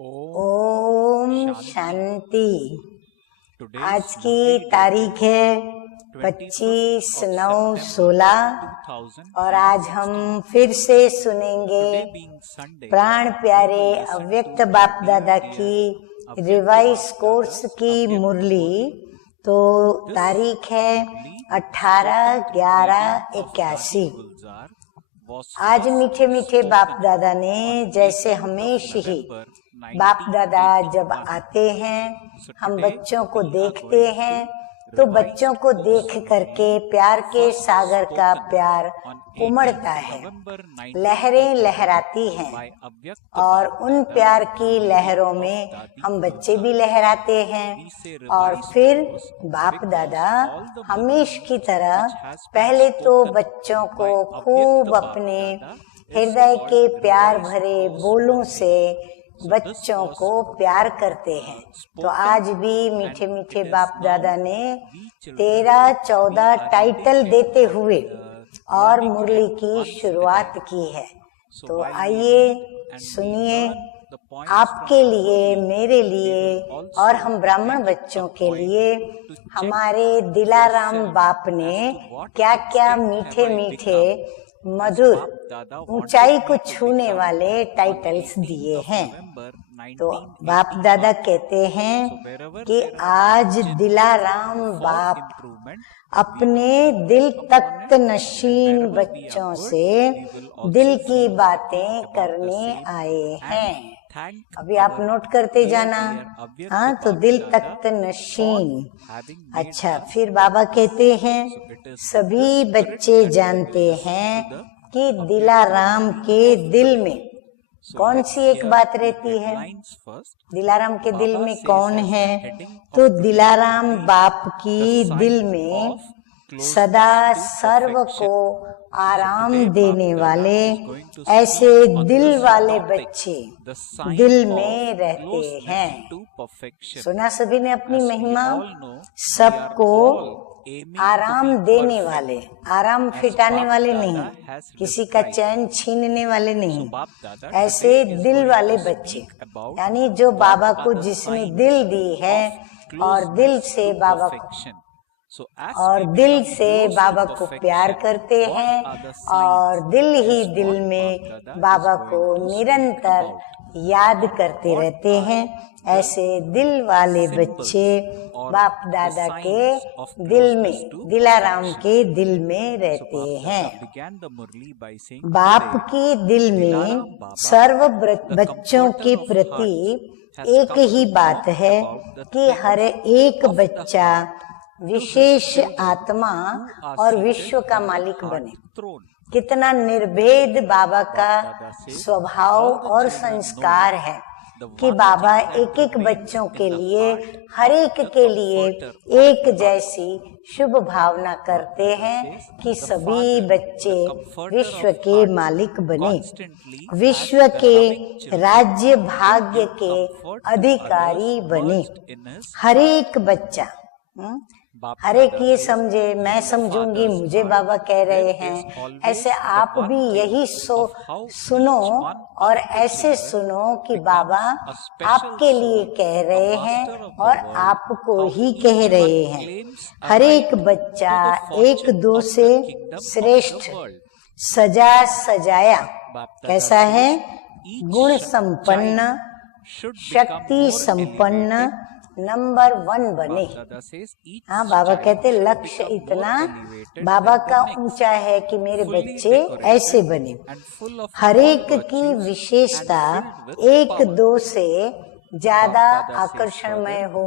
ओम शांति। आज की तारीख है 25/9/16 और आज हम फिर से सुनेंगे प्राण प्यारे अव्यक्त बाप दादा की रिवाइज कोर्स की मुरली। तो तारीख है 18/11/81। आज मीठे मीठे बाप दादा ने जैसे हमेशा ही बाप दादा जब आते हैं हम बच्चों को देखते हैं तो बच्चों को देख करके प्यार के सागर का प्यार उमड़ता है, लहरें लहराती हैं और उन प्यार की लहरों में हम बच्चे भी लहराते हैं। और फिर बाप दादा हमेशा की तरह पहले तो बच्चों को खूब अपने हृदय के प्यार भरे बोलों से बच्चों को प्यार करते हैं। तो आज भी मीठे मीठे बाप दादा ने 13-14 टाइटल देते हुए और मुरली की शुरुआत की है। तो आइए सुनिए, आपके लिए, मेरे लिए और हम ब्राह्मण बच्चों के लिए हमारे दिलाराम बाप ने क्या क्या मीठे मीठे मधुर ऊंचाई को छूने वाले टाइटल्स दिए हैं। तो बाप दादा कहते हैं कि आज दिलाराम बाप अपने दिल तख्त नशीन बच्चों से दिल की बातें करने आए हैं। अभी आप नोट करते जाना। हाँ, तो दिल तख्त नशीन। अच्छा, फिर बाबा कहते हैं सभी बच्चे जानते हैं कि दिलाराम के दिल में कौन सी एक बात रहती है। दिलाराम के दिल में कौन है? तो दिलाराम बाप की दिल में सदा सर्व को आराम देने वाले ऐसे दिल वाले बच्चे दिल में रहते हैं। सुना सभी ने अपनी महिमा। सबको आराम देने वाले, आराम फिटाने वाले नहीं, किसी का चैन छीनने वाले नहीं, ऐसे दिल वाले बच्चे, यानी जो बाबा को जिसने दिल दी है और दिल से बाबा को प्यार करते हैं और दिल ही दिल में बाबा को निरंतर याद करते रहते हैं। ऐसे दिल वाले बच्चे बाप दादा के दिल में, दिलाराम के दिल में रहते हैं। बाप के दिल में सर्व बच्चों के प्रति एक ही बात है कि हर एक बच्चा विशेष आत्मा और विश्व का मालिक बने। कितना निर्भेद बाबा का स्वभाव और संस्कार है कि बाबा एक एक बच्चों के लिए, हर एक के लिए एक जैसी शुभ भावना करते हैं कि सभी बच्चे विश्व के मालिक बने, विश्व के राज्य भाग्य के अधिकारी बने। हर एक बच्चा, हर एक ये समझे, मैं समझूंगी, मुझे बाबा कह रहे हैं। ऐसे आप भी यही सुनो और ऐसे सुनो कि बाबा आपके लिए कह रहे हैं और आपको ही कह रहे हैं। हर एक बच्चा एक दो से श्रेष्ठ, सजा सजाया, कैसा है? गुण संपन्न, शक्ति संपन्न, नंबर 1 बने। हाँ, बाबा कहते लक्ष्य इतना बाबा का ऊंचा है कि मेरे बच्चे ऐसे बने। हर एक की विशेषता एक दो से ज्यादा आकर्षणमय हो।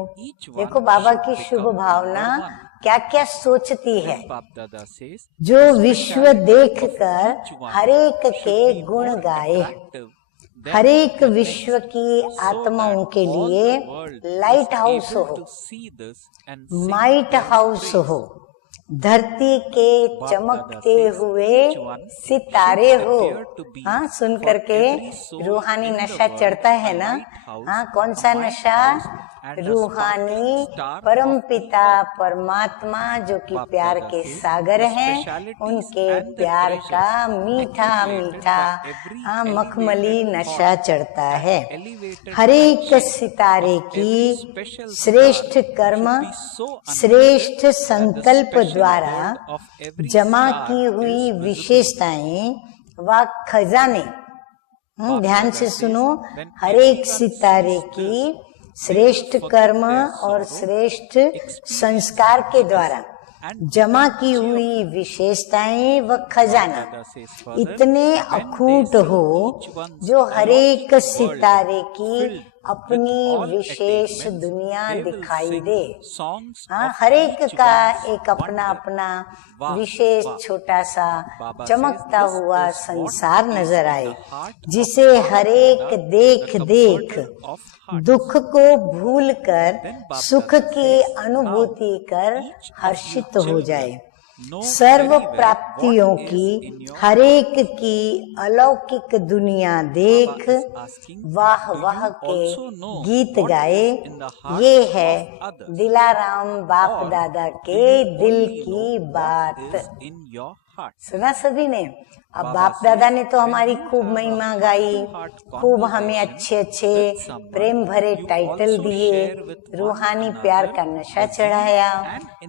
देखो बाबा की शुभ भावना क्या क्या सोचती है। जो विश्व देखकर हर एक के गुण गाए, हर एक विश्व की आत्माओं के लिए लाइट हाउस हो, माइट हाउस हो, धरती के चमकते हुए सितारे हो। हाँ, सुन करके रूहानी नशा चढ़ता है ना। हाँ, कौन सा नशा? रूहानी परमपिता परमात्मा जो कि प्यार के सागर हैं, उनके प्यार का मीठा मीठा मखमली नशा चढ़ता है। हर एक सितारे की श्रेष्ठ कर्म, श्रेष्ठ संकल्प द्वारा जमा की हुई विशेषताएं व खजाने, ध्यान से सुनो, हर एक सितारे की श्रेष्ठ कर्म और श्रेष्ठ संस्कार के द्वारा जमा की हुई विशेषताएं व खजाना इतने अखूट हो जो हर एक सितारे की अपनी विशेष दुनिया दिखाई दे। हर एक का एक अपना अपना विशेष छोटा सा चमकता हुआ संसार नजर आए, जिसे हर एक देख देख दुख को भूलकर सुख की अनुभूति कर हर्षित हो जाए। सर्व प्राप्तियों की हरेक की अलौकिक दुनिया देख वाह वाह के गीत गाए। ये है दिलाराम बाप दादा के दिल की बात। सुना सभी ने? अब बाप दादा ने तो हमारी खूब महिमा गाई, खूब हमें अच्छे अच्छे प्रेम भरे टाइटल दिए, रूहानी प्यार का नशा चढ़ाया।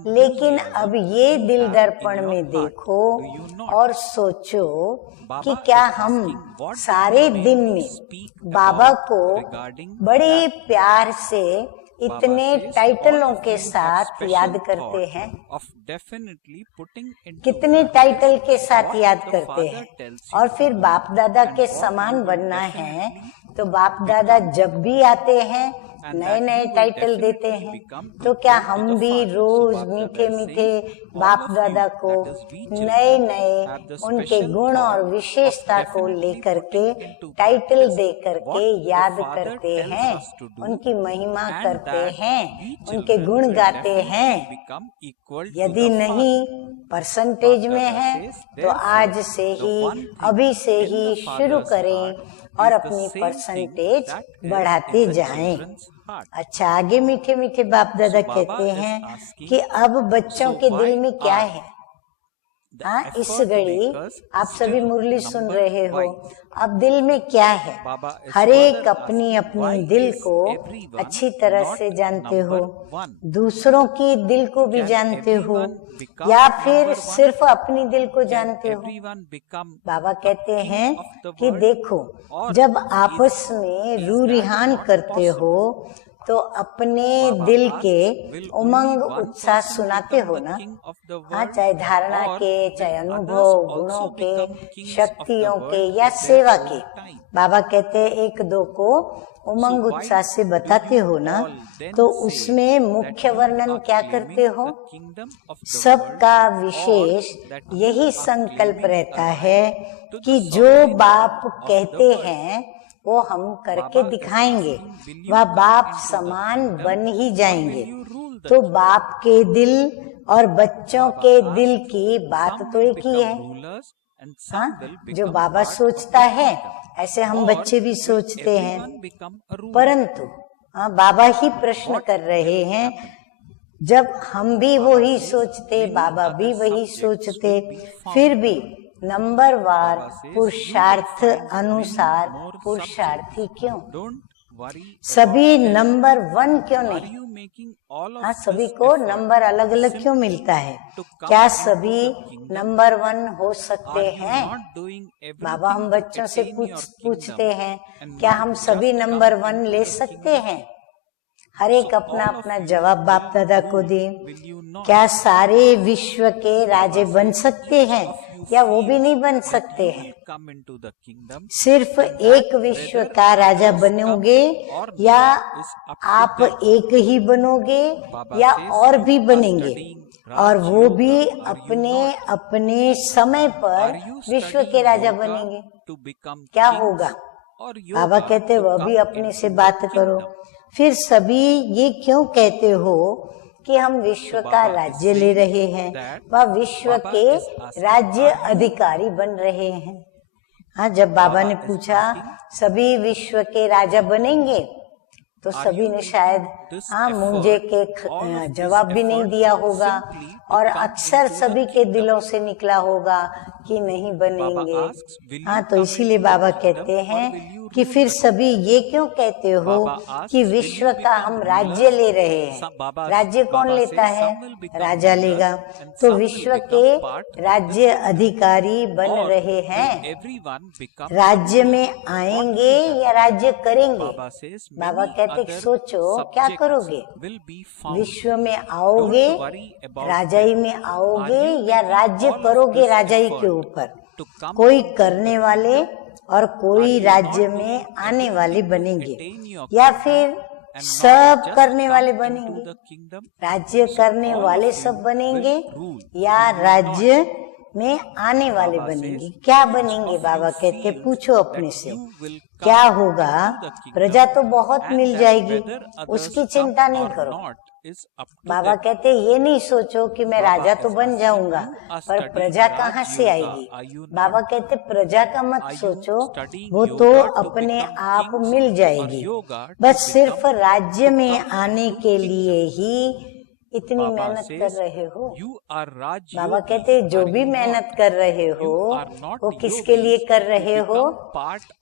लेकिन अब ये दिल दर्पण में देखो और सोचो कि क्या हम सारे दिन में बाबा को बड़े प्यार से इतने टाइटलों के साथ याद करते हैं? कितने टाइटल के साथ याद करते हैं? और फिर बाप दादा के समान बनना है तो बाप दादा जब भी आते हैं नए नए टाइटल देते हैं। तो क्या हम भी रोज मीठे मीठे बाप दादा को नए नए उनके गुण और विशेषता को लेकर के टाइटल दे करके याद करते हैं, उनकी महिमा करते हैं, उनके गुण गाते हैं? यदि नहीं परसेंटेज में है तो आज से ही, अभी से ही शुरू करें और अपनी परसेंटेज बढ़ाते जाएं। अच्छा, आगे मीठे मीठे बाप दादा कहते हैं कि अब बच्चों के दिल में क्या है? हाँ, इस घड़ी आप सभी मुरली सुन रहे हो, अब दिल में क्या है? हर एक अपनी अपनी दिल को अच्छी तरह से जानते हो, दूसरों की दिल को भी जानते हो या फिर सिर्फ अपनी दिल को जानते हो? बाबा कहते हैं कि देखो, जब आपस में रू रिहान करते हो तो अपने दिल के उमंग उत्साह सुनाते हो ना? हाँ, चाहे धारणा के, चाहे अनुभव, गुणों के, शक्तियों के या सेवा के। बाबा कहते हैं एक दो को उमंग उत्साह से बताते हो ना, तो उसमें मुख्य वर्णन क्या करते हो? सबका विशेष यही संकल्प रहता है कि जो बाप कहते हैं वो हम करके दिखाएंगे, वह बाप समान बन ही जाएंगे। तो बाप के दिल और बच्चों के दिल की बात तो एक ही है। हाँ, जो बाबा सोचता है ऐसे हम बच्चे भी सोचते हैं, परंतु बाबा ही प्रश्न कर रहे हैं, जब हम भी वही सोचते, बाबा भी वही सोचते, फिर भी नंबरवार पुरुषार्थ अनुसार पुरुषार्थी क्यों? सभी नंबर 1 क्यों नहीं? हाँ, सभी को नंबर अलग अलग क्यों मिलता है? क्या सभी नंबर 1 हो सकते हैं? बाबा हम बच्चों से पूछते हैं, क्या हम सभी नंबर 1 ले सकते हैं? हर एक अपना अपना जवाब बाप दादा को दे। क्या सारे विश्व के राजे बन सकते हैं या वो भी नहीं बन सकते हैं? सिर्फ एक विश्व का राजा बनोगे या आप एक ही बनोगे या और भी बनेंगे, और वो भी अपने अपने समय पर विश्व के राजा बनेंगे? क्या होगा? बाबा कहते वह भी अपने से बात करो। फिर सभी ये क्यों कहते हो कि हम विश्व का राज्य ले रहे हैं, वह विश्व के राज्य अधिकारी बन रहे हैं? हाँ, जब बाबा ने पूछा सभी विश्व के राजा बनेंगे तो सभी ने शायद मुझे के जवाब भी नहीं दिया होगा और अक्सर सभी के दिलों से निकला होगा कि नहीं बनेंगे। तो इसीलिए बाबा कहते हैं कि फिर सभी ये क्यों कहते हो कि विश्व का हम राज्य ले रहे हैं। राज्य कौन लेता है? राजा लेगा। तो विश्व के राज्य अधिकारी बन रहे हैं, राज्य में आएंगे या राज्य करेंगे? बाबा कहते सोचो क्या करोगे? विश्व में आओगे, राजाई में आओगे या राज्य करोगे राजाई के ऊपर? कोई करने वाले और कोई राज्य में आने वाले बनेंगे या फिर सब करने वाले बनेंगे? राज्य करने वाले सब बनेंगे या राज्य में आने वाले बनेंगे? क्या बनेंगे? बाबा कहते पूछो अपने से क्या होगा। प्रजा तो बहुत मिल जाएगी, उसकी चिंता नहीं करो। बाबा कहते ये नहीं सोचो कि मैं राजा तो बन जाऊंगा पर प्रजा कहाँ से आएगी। बाबा कहते प्रजा का मत सोचो, वो तो अपने आप मिल जाएगी। बस सिर्फ राज्य में आने के लिए ही इतनी मेहनत कर रहे हो। बाबा कहते जो भी मेहनत कर रहे हो वो किसके लिए कर रहे हो?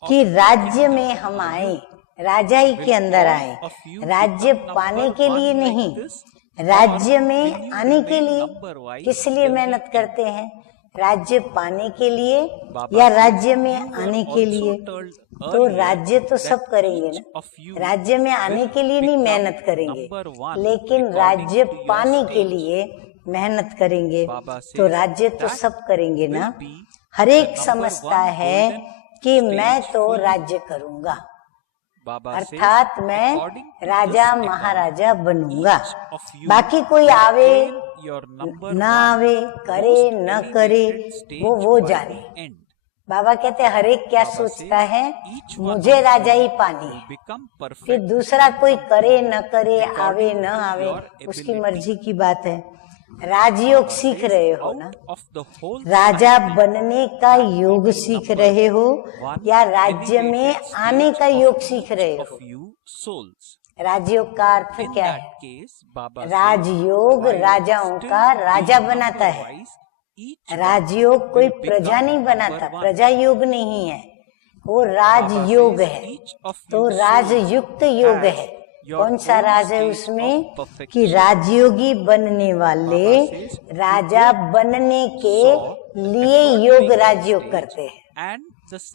कि राज्य में हम आए, राजाई के अंदर आए। राज्य पाने के लिए नहीं, राज्य में आने के लिए। किस लिए मेहनत करते हैं? राज्य पाने के लिए या राज्य में आने के लिए? तो राज्य तो सब करेंगे ना, राज्य में आने के लिए नहीं मेहनत करेंगे, लेकिन राज्य पाने के लिए मेहनत करेंगे। तो राज्य तो सब करेंगे ना। हर एक समझता है कि मैं तो राज्य करूंगा, अर्थात मैं राजा महाराजा बनूंगा। बाकी कोई आवे न आवे, करे न करे, वो जाने। बाबा कहते हर एक क्या सोचता है? मुझे राजाई पानी है। फिर दूसरा कोई करे न करे, आवे न आवे, उसकी मर्जी की बात है। राजयोग सीख रहे हो ना, राजा बनने का योग सीख रहे हो या राज्य में आने का योग सीख रहे हो? राजयोग का अर्थ क्या है? राजयोग राजाओं का राजा बनाता है। राजयोग कोई प्रजा नहीं बनाता, प्रजा योग नहीं है, वो राजयोग है। तो राजयुक्त योग है। कौन सा राज है उसमें? कि राजयोगी बनने वाले राजा बनने के लिए योग राजयोग करते हैं।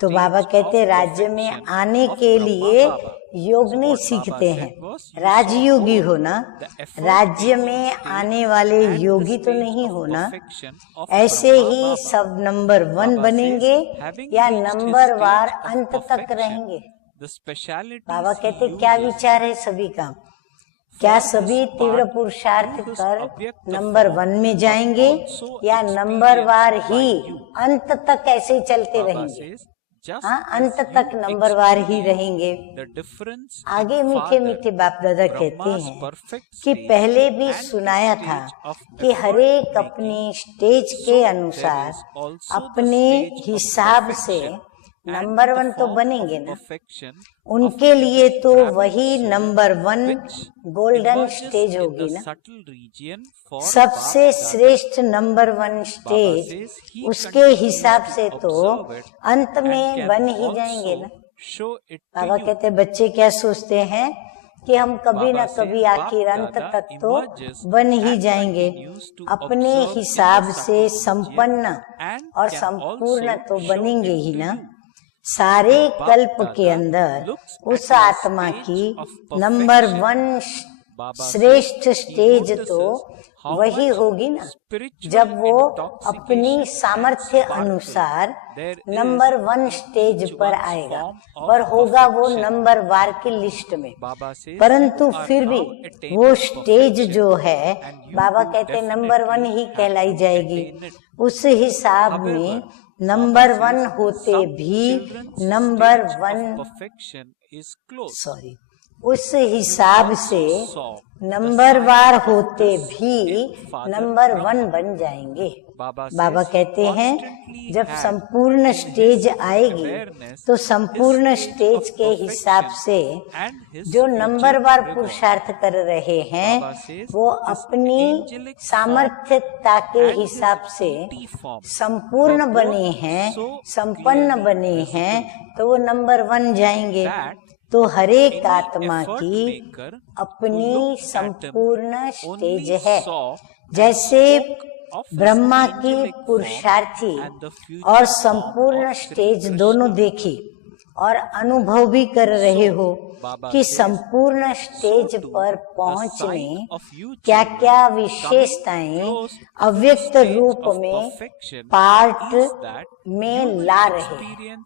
तो बाबा कहते राज्य में आने के लिए योग नहीं सीखते हैं, राजयोगी हो ना। राज्य में आने वाले योगी तो नहीं हो ना। ऐसे ही सब नंबर 1 बनेंगे या नंबर वार अंत तक रहेंगे? बाबा कहते क्या विचार है सभी का? क्या सभी तीव्र पुरुषार्थ कर नंबर 1 में जाएंगे या नंबर वार ही अंत तक ऐसे ही चलते रहेंगे? अंत तक नंबर वार ही रहेंगे। आगे मीठे मीठे बाप दादा कहते हैं कि पहले भी सुनाया था कि हर एक अपनी स्टेज के अनुसार अपने हिसाब से नंबर 1 तो बनेंगे ना। उनके लिए तो वही नंबर 1 गोल्डन स्टेज होगी ना। सबसे श्रेष्ठ नंबर 1 स्टेज उसके हिसाब से तो अंत में बन ही जाएंगे ना। बाबा कहते बच्चे क्या सोचते हैं कि हम कभी ना कभी आखिर अंत तक तो बन ही जाएंगे। अपने हिसाब से संपन्न और संपूर्ण तो बनेंगे ही ना। सारे कल्प के अंदर उस आत्मा की नंबर 1 श्रेष्ठ स्टेज तो वही होगी ना, जब वो अपनी सामर्थ्य अनुसार नंबर 1 स्टेज पर आएगा, पर होगा वो नंबर वार की लिस्ट में। परंतु फिर भी वो स्टेज जो है बाबा कहते नंबर 1 ही कहलाई जाएगी। उस हिसाब में नंबर 1 होते भी नंबर 1 उस हिसाब से नंबर वार होते भी नंबर 1 बन जाएंगे। बाबा कहते हैं जब संपूर्ण स्टेज आएगी तो संपूर्ण स्टेज के हिसाब से जो नंबरवार पुरुषार्थ कर रहे हैं वो अपनी सामर्थ्यता के हिसाब से संपूर्ण बने हैं, संपन्न बने हैं, तो वो नंबर 1 जाएंगे। तो हरेक आत्मा की अपनी संपूर्ण स्टेज है। जैसे ब्रह्मा की पुरुषार्थी और संपूर्ण स्टेज दोनों देखी और अनुभव भी कर रहे हो कि संपूर्ण स्टेज पर पहुंचने क्या क्या विशेषताएं अव्यक्त रूप में पार्ट में ला रहे हैं।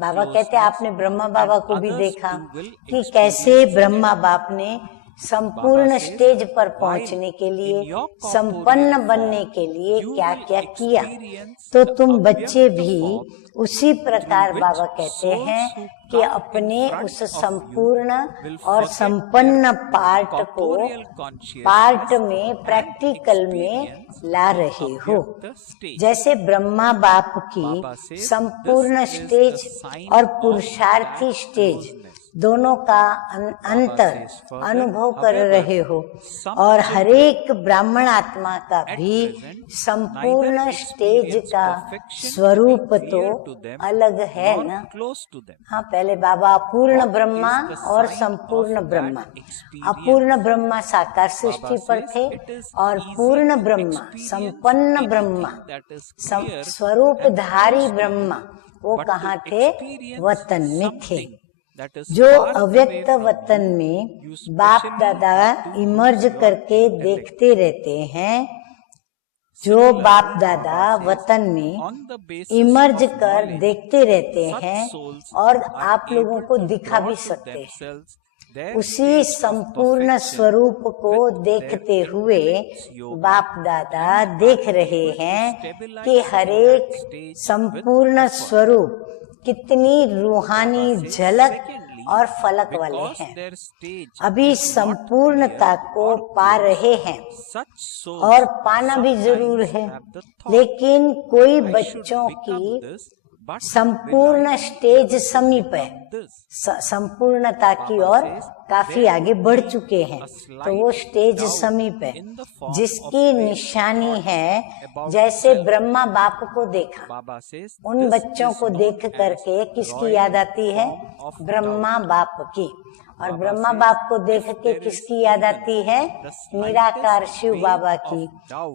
बाबा कहते हैं आपने ब्रह्मा बाबा को भी देखा कि कैसे ब्रह्मा बाप ने संपूर्ण स्टेज पर पहुंचने के लिए, संपन्न बनने के लिए क्या क्या किया। तो तुम बच्चे भी उसी प्रकार बाबा कहते हैं कि अपने उस संपूर्ण और संपन्न पार्ट में प्रैक्टिकल में ला रहे हो। जैसे ब्रह्मा बाप की संपूर्ण स्टेज और पुरुषार्थी स्टेज दोनों का अंतर अनुभव कर रहे हो, और हरेक ब्राह्मण आत्मा का भी संपूर्ण स्टेज का स्वरूप तो अलग है ना। हाँ, पहले बाबा अपूर्ण ब्रह्मा और संपूर्ण ब्रह्मा, अपूर्ण ब्रह्मा साकार सृष्टि पर थे और पूर्ण ब्रह्मा, संपन्न ब्रह्मा, स्वरूपधारी ब्रह्मा वो कहाँ थे? वतन में थे। जो अव्यक्त वतन में बाप दादा इमर्ज करके देखते रहते हैं, जो बाप दादा वतन में इमर्ज कर देखते रहते हैं और आप लोगों को दिखा भी सकते हैं, उसी संपूर्ण स्वरूप को देखते हुए बाप दादा देख रहे हैं कि हरेक संपूर्ण स्वरूप कितनी रूहानी झलक और फलक वाले हैं। अभी संपूर्णता को पा रहे हैं और पाना भी जरूर है, लेकिन कोई बच्चों की संपूर्ण स्टेज समीप है, संपूर्णता की ओर काफी आगे बढ़ चुके हैं, तो वो स्टेज समीप है जिसकी निशानी है। जैसे ब्रह्मा बाप को देखा, उन बच्चों को देख करके किसकी याद आती है? ब्रह्मा बाप की। और ब्रह्मा बाप को देख के किसकी याद आती है? निराकार शिव बाबा की।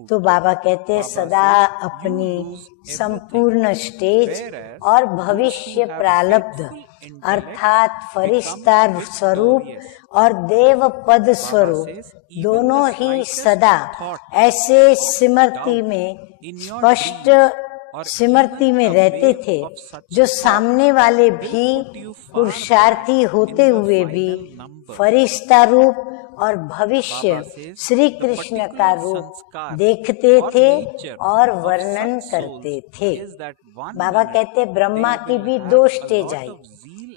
तो बाबा कहते सदा अपनी संपूर्ण स्टेज और भविष्य प्रारब्ध अर्थात फरिश्ता स्वरूप और देव पद स्वरूप दोनों ही सदा ऐसे स्मृति में, स्पष्ट स्मृति में रहते थे, जो सामने वाले भी पुरुषार्थी होते हुए भी फरिश्ता रूप और भविष्य श्री कृष्ण का रूप देखते थे और वर्णन करते थे। बाबा कहते ब्रह्मा की भी 2 स्टेज आई,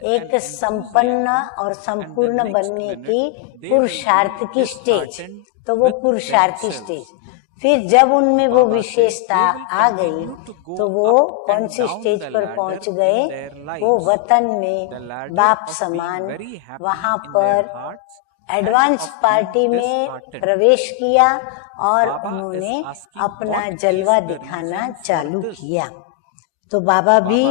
एक संपन्न और संपूर्ण बनने की पुरुषार्थ की स्टेज, तो वो पुरुषार्थी स्टेज। फिर जब उनमें वो विशेषता आ गई तो वो कौन सी स्टेज पर पहुंच गए? वो वतन में बाप समान वहां पर एडवांस पार्टी में प्रवेश किया और उन्होंने अपना जलवा दिखाना चालू किया। तो बाबा भी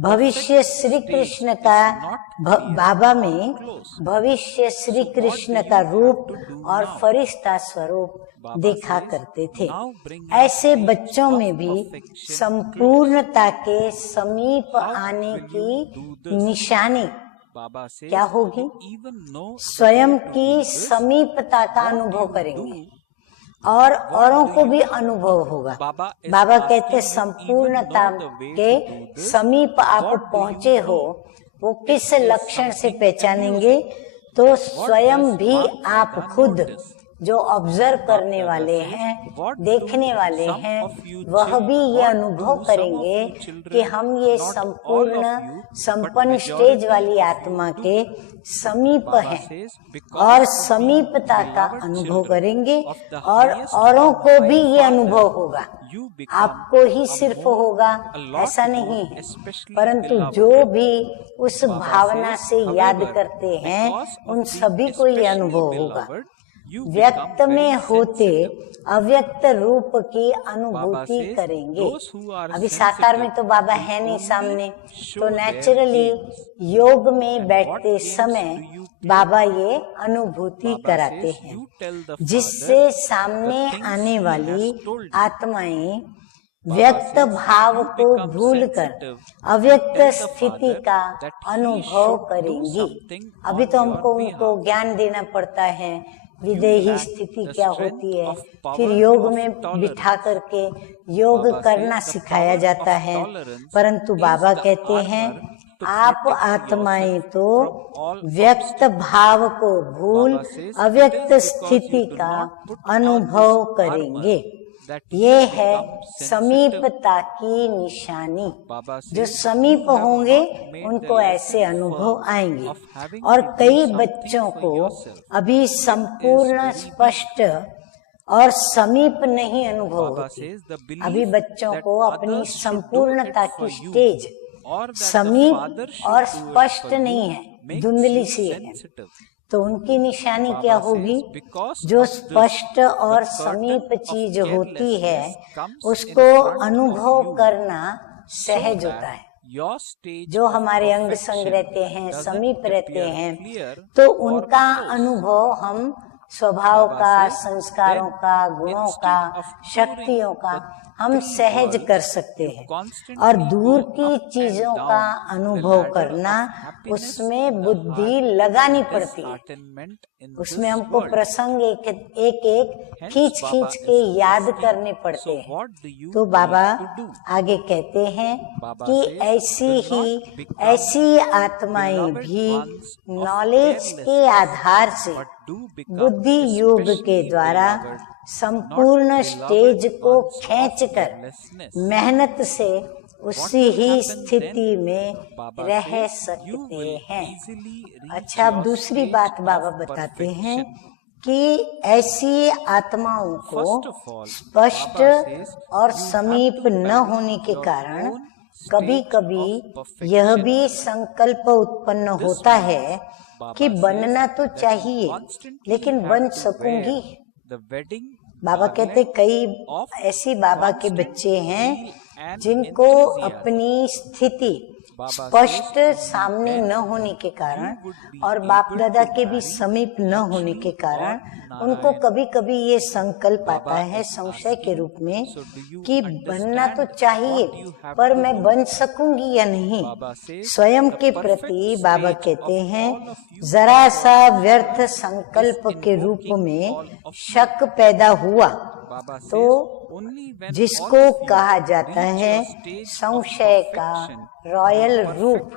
भविष्य श्री कृष्ण का बाबा में भविष्य श्री कृष्ण का रूप और फरिश्ता स्वरूप देखा करते थे। ऐसे बच्चों में भी संपूर्णता के समीप आने की निशानी क्या होगी? स्वयं की समीपता का अनुभव करेंगे और औरों को भी अनुभव होगा। बाबा कहते संपूर्णता के समीप आप पहुंचे हो, वो किस लक्षण से पहचानेंगे? तो स्वयं भी आप खुद जो ऑब्जर्व करने वाले हैं, देखने वाले हैं, वह भी ये अनुभव करेंगे कि हम ये संपन्न स्टेज वाली आत्मा के समीप हैं और समीपता का अनुभव करेंगे और औरों को भी ये अनुभव होगा। आपको ही सिर्फ होगा ऐसा नहीं है, परंतु जो भी उस भावना से याद करते हैं उन सभी को ये अनुभव होगा। व्यक्त में होते अव्यक्त रूप की अनुभूति करेंगे। अभी साकार में तो बाबा है नहीं सामने, तो नेचुरली योग में बैठते समय बाबा ये अनुभूति कराते हैं, जिससे सामने आने वाली आत्माएं व्यक्त भाव को भूलकर अव्यक्त स्थिति का अनुभव करेंगी। अभी तो हमको उनको ज्ञान देना पड़ता है, विदेही स्थिति क्या होती है, फिर योग में बिठा करके योग करना सिखाया जाता है। परंतु बाबा कहते हैं आप आत्माएं तो व्यक्त भाव को भूल अव्यक्त स्थिति का अनुभव करेंगे। ये है समीपता की निशानी। जो समीप होंगे उनको ऐसे अनुभव आएंगे। और कई बच्चों को अभी संपूर्ण स्पष्ट और समीप नहीं अनुभव होती। अभी बच्चों को अपनी संपूर्णता की स्टेज समीप और स्पष्ट नहीं है, धुंधली सी है। तो उनकी निशानी क्या होगी? जो स्पष्ट और समीप चीज होती है उसको अनुभव करना सहज होता है। जो हमारे अंग संग रहते हैं, समीप रहते हैं, तो उनका अनुभव हम स्वभाव का, संस्कारों का, गुणों का, शक्तियों का हम सहज कर सकते हैं। और दूर की चीजों का अनुभव करना, उसमें बुद्धि लगानी पड़ती है। उसमें हमको प्रसंग एक खींच के याद करने पड़ते हैं। तो बाबा आगे कहते हैं कि ऐसी आत्माएं भी नॉलेज के आधार से बुद्धि योग के द्वारा संपूर्ण स्टेज को खींचकर मेहनत से उसी ही स्थिति में रह सकते हैं। अच्छा, अब दूसरी बात बाबा बताते हैं कि ऐसी आत्माओं को स्पष्ट और समीप न होने के कारण कभी कभी यह भी संकल्प उत्पन्न होता है कि बनना तो चाहिए, लेकिन बन सकूंगी? बाबा कहते कई ऐसी बाबा के बच्चे हैं जिनको अपनी स्थिति स्पष्ट सामने न होने के कारण और बाप दादा के भी समीप न होने के कारण उनको कभी कभी ये संकल्प आता है संशय के रूप में कि बनना तो चाहिए, पर मैं बन सकूंगी या नहीं। स्वयं के प्रति बाबा कहते हैं जरा सा व्यर्थ संकल्प के रूप में शक पैदा हुआ तो जिसको कहा जाता है संशय का रॉयल रूप,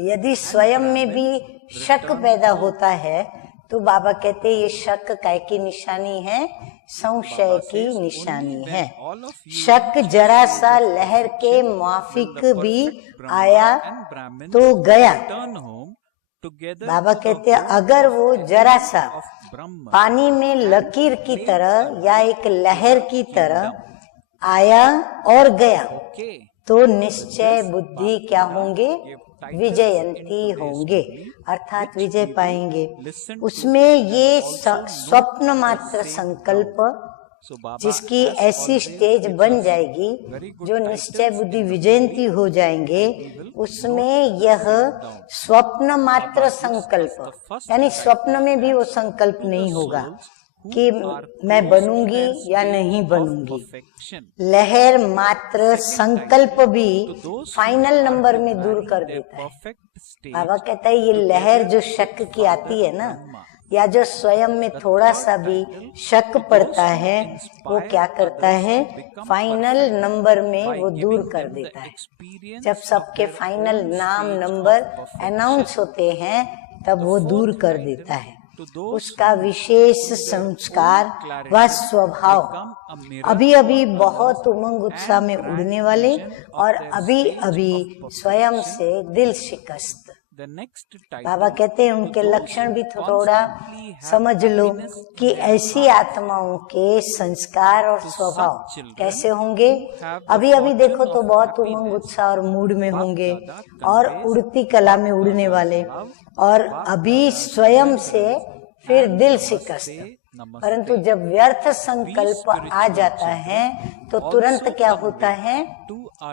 यदि स्वयं में भी शक पैदा होता है तो बाबा कहते हैं ये शक काय की निशानी है? संशय की निशानी है। शक जरा सा लहर के माफिक भी आया तो गया। बाबा कहते हैं अगर वो जरा सा पानी में लकीर की तरह या एक लहर की तरह आया और गया तो निश्चय बुद्धि क्या होंगे? विजयंती होंगे, अर्थात विजय पाएंगे। उसमें ये स्वप्न मात्र संकल्प जिसकी ऐसी स्टेज बन जाएगी जो निश्चय बुद्धि विजयंती हो जाएंगे, उसमें यह स्वप्न मात्र संकल्प, यानी स्वप्न में भी वो संकल्प नहीं होगा कि मैं बनूंगी या नहीं बनूंगी। लहर मात्र संकल्प भी फाइनल नंबर में दूर कर देता है। बाबा कहता है ये लहर जो शक की आती है ना, या जो स्वयं में थोड़ा सा भी शक पड़ता है, वो क्या करता है? फाइनल नंबर में वो दूर कर देता है। जब सबके फाइनल नाम नंबर अनाउंस होते हैं तब वो दूर कर देता है। उसका विशेष संस्कार व स्वभाव अभी अभी बहुत उमंग उत्साह में उड़ने वाले और अभी अभी स्वयं से दिल शिकस्त। बाबा कहते हैं उनके लक्षण भी थोड़ा समझ लो कि ऐसी आत्माओं के संस्कार और स्वभाव कैसे होंगे। अभी अभी देखो तो बहुत उमंग उत्साह और मूड में होंगे और उड़ती कला में उड़ने वाले, और अभी स्वयं से फिर दिल शिकस्त। परंतु जब व्यर्थ संकल्प आ जाता है तो तुरंत क्या होता है,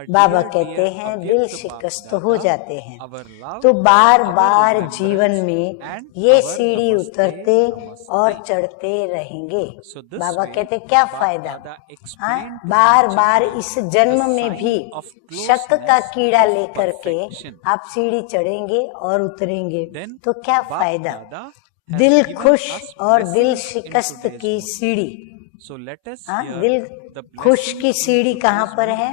बाबा कहते हैं दिल शिकस्त हो जाते हैं। तो बार बार जीवन में ये सीढ़ी उतरते और चढ़ते रहेंगे। बाबा कहते क्या फायदा, हाँ, बार बार इस जन्म में भी शक का कीड़ा लेकर के आप सीढ़ी चढ़ेंगे और उतरेंगे तो क्या फायदा। दिल खुश और दिल शिकस्त की सीढ़ी, दिल खुश की सीढ़ी कहाँ पर है,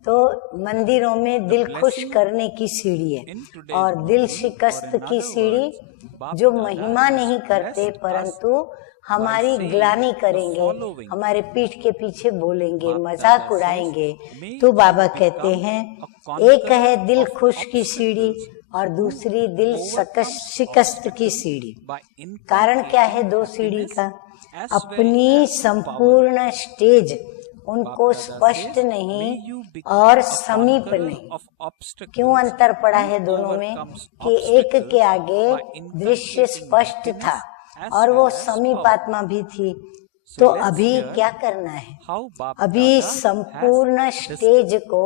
तो मंदिरों में दिल खुश करने की सीढ़ी है, और दिल शिकस्त की सीढ़ी जो महिमा नहीं करते परंतु हमारी ग्लानि करेंगे, हमारे पीठ के पीछे बोलेंगे, मजाक उड़ाएंगे। तो बाबा कहते हैं एक है दिल खुश की सीढ़ी और दूसरी दिल शिकस्त की सीढ़ी। कारण क्या है दो सीढ़ी का, अपनी संपूर्ण स्टेज उनको स्पष्ट नहीं और समीप नहीं। क्यों अंतर पड़ा है दोनों में कि एक के आगे दृश्य स्पष्ट था और वो समीप आत्मा भी थी। तो अभी क्या करना है, अभी संपूर्ण स्टेज को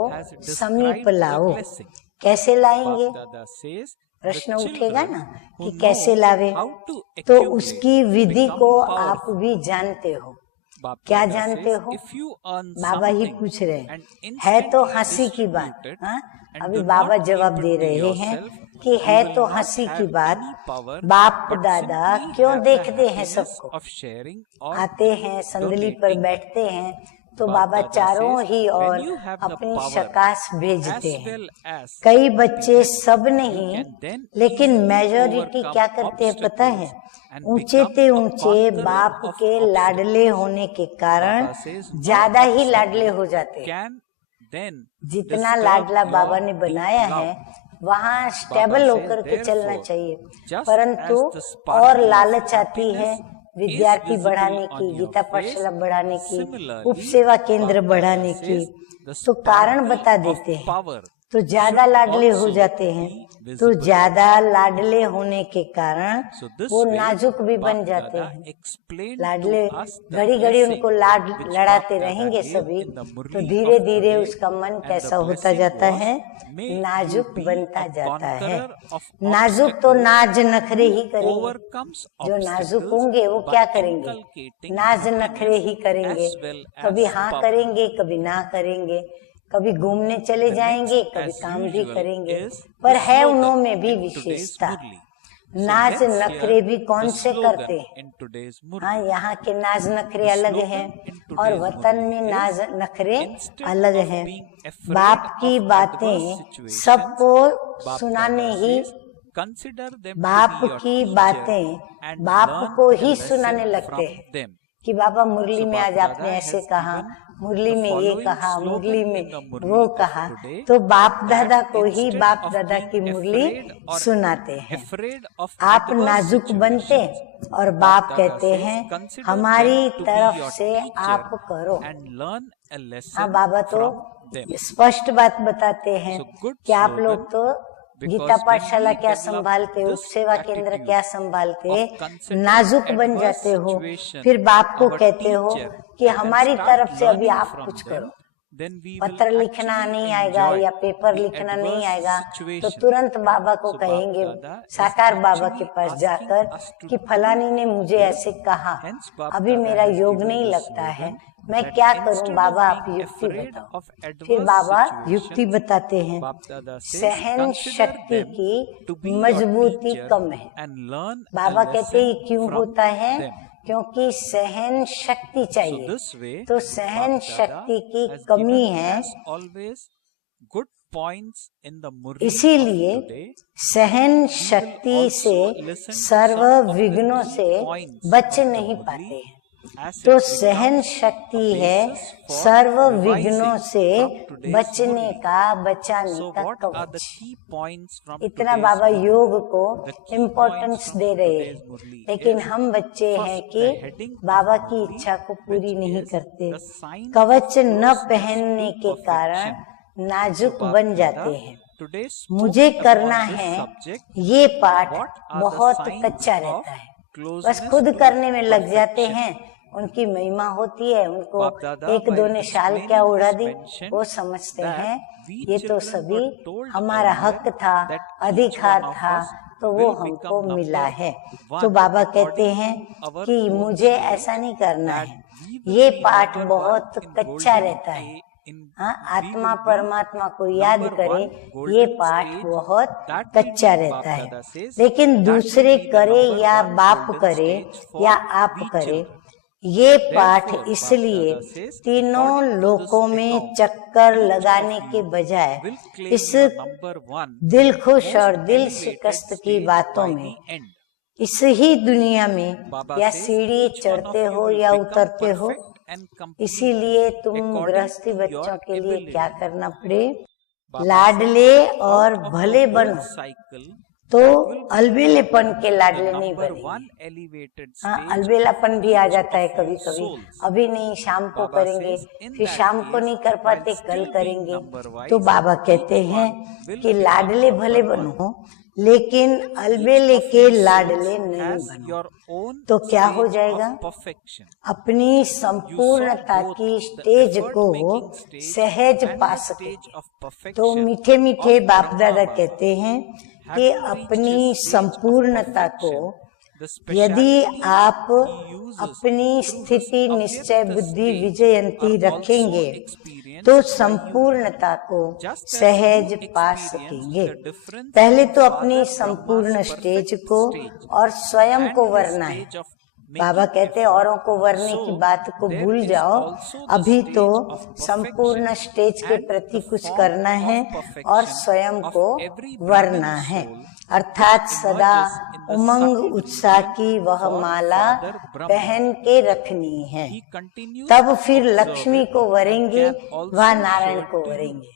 समीप लाओ। कैसे लाएंगे, प्रश्न उठेगा ना कि कैसे लावे, तो उसकी विधि को आप भी जानते हो। क्या जानते हो, बाबा ही पूछ रहे है तो हंसी की बात। हाँ, अभी बाबा जवाब दे रहे हैं कि है तो हंसी की बात। बाप दादा क्यों देखते हैं सबको, आते हैं संदली पर बैठते हैं तो बाबा चारों ही और अपनी शकाश भेजते हैं। कई बच्चे सब नहीं लेकिन मेजॉरिटी क्या करते हैं पता है, ऊंचे ते ऊंचे बाप के लाडले होने के कारण ज्यादा ही लाडले हो जाते हैं। जितना लाडला बाबा ने बनाया है वहाँ स्टेबल होकर के चलना चाहिए, परंतु और लालच आती है विद्यार्थी बढ़ाने की, गीता पाठशाला बढ़ाने की, उपसेवा केंद्र बढ़ाने की, तो कारण बता देते हैं। तो ज्यादा लाडले हो जाते हैं, तो ज्यादा लाडले होने के कारण वो नाजुक भी बन जाते हैं। लाडले घड़ी घड़ी उनको लाड लड़ाते रहेंगे सभी, तो धीरे धीरे उसका मन कैसा होता जाता है, नाजुक बनता जाता है। नाजुक तो नाज नखरे ही करेंगे, जो नाजुक होंगे वो क्या करेंगे, नाज नखरे ही करेंगे। कभी हाँ करेंगे कभी ना करेंगे, कभी घूमने चले जाएंगे कभी काम भी करेंगे, पर है उनमें भी विशेषता। नाज नखरे भी कौन से करते हैं, हाँ, यहाँ के नाज नखरे अलग हैं और वतन में नाज नखरे अलग हैं। बाप की बातें सबको सुनाने ही, बाप की बातें बाप को ही सुनाने लगते हैं कि बाबा मुरली में आज आपने ऐसे कहा, मुरली में ये कहा, मुरली में वो कहा, तो बाप दादा को ही बाप दादा की मुरली सुनाते हैं। आप नाजुक बनते और बाप कहते हैं हमारी तरफ से आप करो। हाँ, बाबा तो स्पष्ट बात बताते हैं कि आप लोग तो गीता पाठशाला क्या संभालते हो, सेवा केंद्र क्या संभालते, नाजुक बन जाते हो, फिर बाप को कहते हो कि हमारी तरफ से अभी आप कुछ करो। पत्र लिखना नहीं आएगा या पेपर लिखना नहीं आएगा तो तुरंत बाबा को कहेंगे, साकार बाबा के पास जाकर कि फलानी ने मुझे ऐसे कहा, अभी मेरा योग नहीं लगता है, मैं क्या करूं बाबा, आप युक्ति बताओ। फिर बाबा युक्ति बताते हैं। सहन शक्ति की मजबूती कम है। बाबा कहते हैं क्यों होता है, क्योंकि सहन शक्ति चाहिए, तो सहन शक्ति की कमी है। इसीलिए सहन शक्ति से सर्व विघ्नों से बच नहीं पाते हैं। तो सहन शक्ति है सर्व विघ्नों से बचने का, बचाने का कवच। इतना बाबा योग को इम्पोर्टेंस दे रहे हैं, लेकिन हम बच्चे हैं कि बाबा की इच्छा को पूरी नहीं करते। कवच न पहनने के कारण नाजुक बन जाते हैं। मुझे करना है ये पाठ बहुत कच्चा रहता है, बस खुद करने में लग जाते हैं। उनकी महिमा होती है, उनको एक दो ने शाल क्या उड़ा दी, वो समझते हैं ये तो सभी हमारा हक था, अधिकार था, तो वो हमको मिला है। तो बाबा कहते हैं कि मुझे ऐसा नहीं करना है, ये पाठ बहुत कच्चा रहता है। हाँ, आत्मा परमात्मा को याद करे, ये पाठ बहुत कच्चा रहता है। लेकिन दूसरे करे या बाप करे या आप करे, ये पाठ इसलिए तीनों लोकों में चक्कर लगाने के बजाय इस दिल खुश और दिल शिकस्त की बातों में, इस ही दुनिया में या सीढ़ी चढ़ते हो या उतरते हो, इसीलिए तुम गृहस्थी बच्चों के लिए क्या करना पड़े, लाडले और भले बनो। तो अलबेलेपन के लाडले नहीं बने। हाँ, अलबेलापन भी आ जाता है कभी कभी, अभी नहीं शाम को करेंगे, फिर शाम को नहीं कर पाते कल करेंगे। तो बाबा कहते हैं कि लाडले भले बनो, लेकिन अलबेले के लाडले नहीं बनो। तो क्या हो जाएगा, अपनी संपूर्णता की स्टेज को सहज पा सके। तो मीठे मीठे बाप दादा कहते हैं कि अपनी संपूर्णता को यदि आप अपनी स्थिति निश्चय बुद्धि विजयंती रखेंगे तो संपूर्णता को सहज पा सकेंगे। पहले तो अपनी संपूर्ण स्टेज को और स्वयं को वरना है। बाबा कहते हैं औरों को वरने की बात को भूल जाओ, अभी तो संपूर्ण स्टेज के प्रति कुछ करना है और स्वयं को वरना है। अर्थात सदा उमंग उत्साह की वह माला पहन के रखनी है, तब फिर लक्ष्मी को वरेंगे व नारायण को वरेंगे।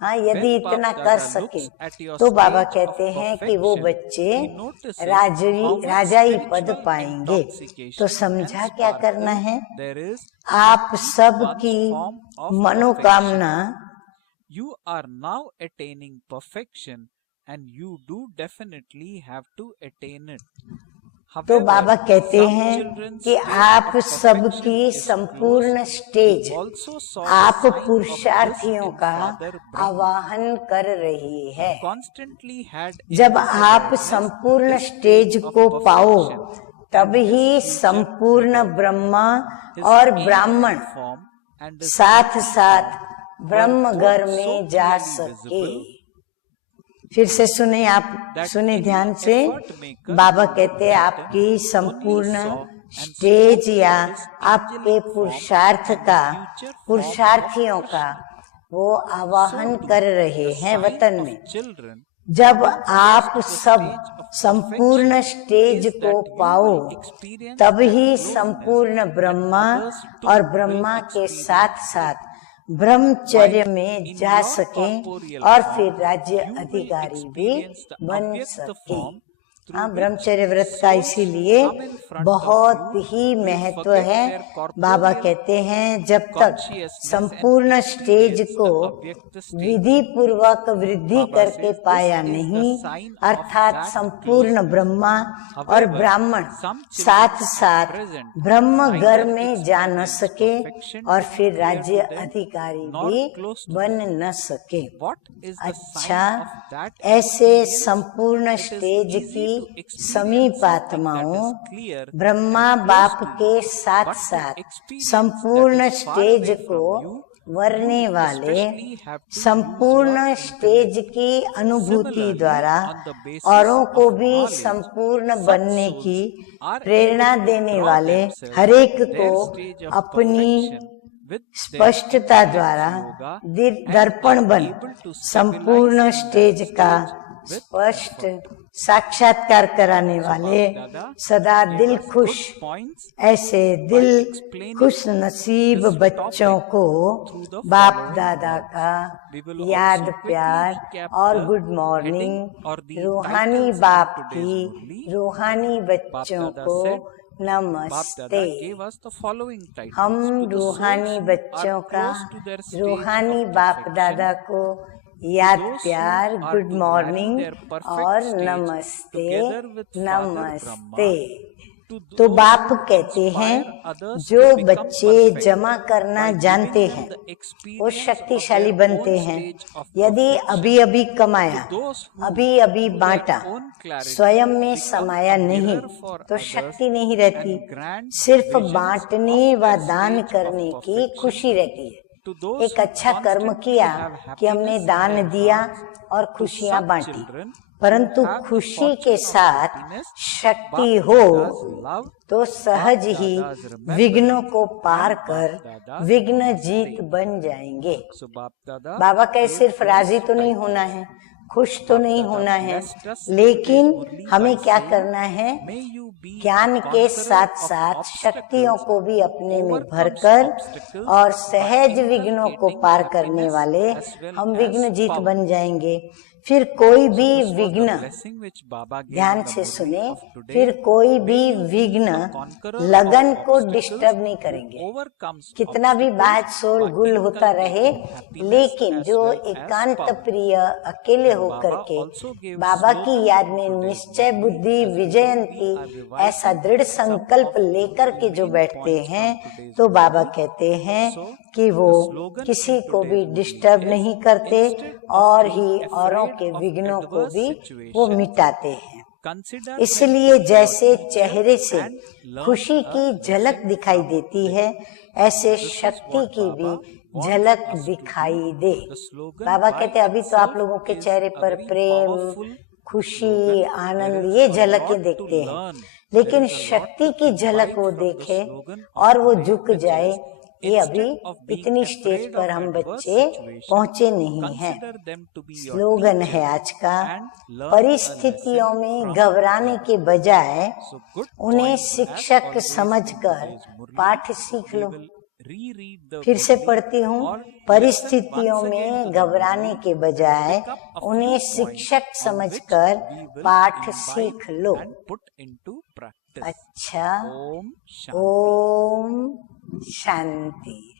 हाँ, यदि इतना कर सके तो बाबा कहते हैं कि वो बच्चे राजाई पद पाएंगे। तो समझा क्या करना है, आप सबकी मनोकामना you are now attaining perfection and you do definitely have to attain it. तो बाबा कहते हैं कि आप सबकी संपूर्ण स्टेज आप पुरुषार्थियों का आवाहन कर रही है। जब आप संपूर्ण स्टेज को पाओ तब ही संपूर्ण ब्रह्मा और ब्राह्मण साथ साथ ब्रह्म घर में जा सके। फिर से सुने, आप सुने ध्यान से। बाबा कहते हैं आपकी संपूर्ण स्टेज या आपके पुरुषार्थ का, पुरुषार्थियों का वो आवाहन कर रहे हैं वतन में। जब आप सब संपूर्ण स्टेज को पाओ तब ही संपूर्ण ब्रह्मा और ब्रह्मा के साथ साथ ब्रह्मचर्य में जा सके और फिर राज्य अधिकारी भी बन सके। हाँ, ब्रह्मचर्य व्रत का इसीलिए बहुत ही महत्व है। बाबा कहते हैं जब तक संपूर्ण स्टेज को विधि पूर्वक वृद्धि करके पाया नहीं, अर्थात संपूर्ण ब्रह्मा और ब्राह्मण साथ साथ ब्रह्म घर में जा न सके और फिर राज्य अधिकारी भी बन न सके। अच्छा, ऐसे संपूर्ण स्टेज की समीप आत्माओं ब्रह्मा बाप के साथ साथ संपूर्ण स्टेज को वरने वाले संपूर्ण स्टेज की अनुभूति द्वारा औरों को भी संपूर्ण बनने की प्रेरणा देने वाले हरेक को अपनी with their स्पष्टता द्वारा yoga दर्पण बन able to संपूर्ण stabilize स्टेज का with स्पष्ट साक्षात्कार कराने वाले सदा दिल खुश points ऐसे दिल खुश नसीब बच्चों को बाप दादा का याद प्यार और गुड मॉर्निंग रूहानी बाप की रूहानी बच्चों को नमस्ते। gave us the following titles हम to the रूहानी souls who बच्चों are का close to their stage रूहानी of बाप perfection, दादा को याद those who प्यार are good to morning marry their perfect और stage नमस्ते together with Father नमस्ते। Brahma, to तो those बाप who कहते हैं inspire others जो to become बच्चे perfect जमा करना by giving जानते them हैं the वो experience of शक्तिशाली their बनते own हैं। stage of यदि perfection. अभी अभी कमाया To those who अभी अभी through बांटा their own clarity स्वयं में become समाया a नहीं mirror for तो others शक्ति नहीं रहती, and grant सिर्फ visions बांटने of व their दान stage करने of की perfection. खुशी रहती है। To those एक who अच्छा कर्म constantly किया have कि हमने happiness in दान their दिया hearts, और to खुशियां such बांटी, children परंतु who have the खुशी के fortune of साथ happiness, शक्ति Bap हो Dada's love, तो सहज Bap ही Dada's remembrance, विघ्नों को पार and कर Bap Dada's विघ्न namaste. जीत बन जाएंगे। So Bap Dada बाबा कहे gave सिर्फ these राजी तो नहीं titles. होना है, खुश तो Bap नहीं Dada होना है, blessed us लेकिन today's Murli हमें by क्या saying, करना है, "May you be ज्ञान a के conqueror साथ of साथ शक्तियों obstacles, को भी अपने में overcomes भरकर obstacles और by सहज विघ्नों को inculcating पार करने happiness वाले as well हम as विघ्न जीत power." बन जाएंगे। फिर कोई So भी this was the विघ्न, blessing which Baba gave ध्यान in the से Murli सुने, of today. फिर कोई भी May you be विघ्न a conqueror लगन of को obstacles डिस्टर्ब नहीं who करेंगे। overcomes कितना भी obstacles बाहर शोर by गुल होता रहे, inculcating happiness लेकिन as जो well as एकांत power. प्रिय अकेले And होकर Baba के also gave बाबा की slogans याद in में today's निश्चय Murli बुद्धि as we विजयंती are revising ऐसा दृढ़ some संकल्प of the लेकर के जो main बैठते points हैं from today's तो बाबा Murli. कहते हैं So कि वो the slogan किसी in को भी today's Murli डिस्टर्ब is, नहीं करते instead of और being ही औरों afraid के of विघ्नों को adverse भी वो situations, मिटाते हैं। consider them इसलिए to be जैसे your teacher चेहरे से and learn खुशी a की झलक lesson दिखाई from देती them. है, ऐसे This is शक्ति what की Baba भी wants झलक us to दिखाई do. They. The slogan Baba by कहते अभी तो आप itself लोगों के is चेहरे a पर very प्रेम, powerful खुशी, slogan. There आनंद is ये a झलकें lot देखते to हैं, learn. लेकिन There is a lot शक्ति to की झलक imbibe वो from the देखे slogan of और वो today, झुक which जाए, is, ये अभी instead of being इतनी स्टेज afraid पर of हम adverse बच्चे situations, पहुंचे नहीं हैं। consider them to be your slogan teacher है आज का, and learn a परिस्थितियों lesson में from घबराने them. के बजाय So good उन्हें points as शिक्षक always in समझकर today's Murli. पाठ सीख We low. will reread the फिर से Murli पढ़ती हूँ, or listen परिस्थितियों once again में to the घबराने Murli के बजाय pick up a few उन्हें points शिक्षक on which समझकर we will पाठ imbibe सीख लो। and put into practice. अच्छा, Om Shanti. ओम शांति।